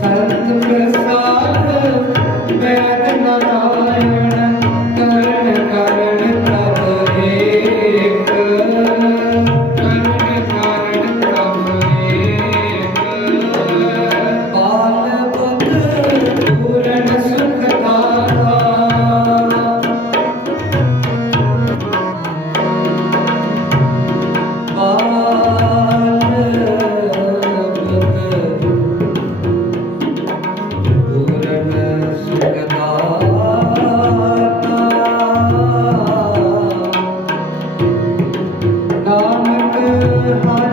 Santa Father, Father.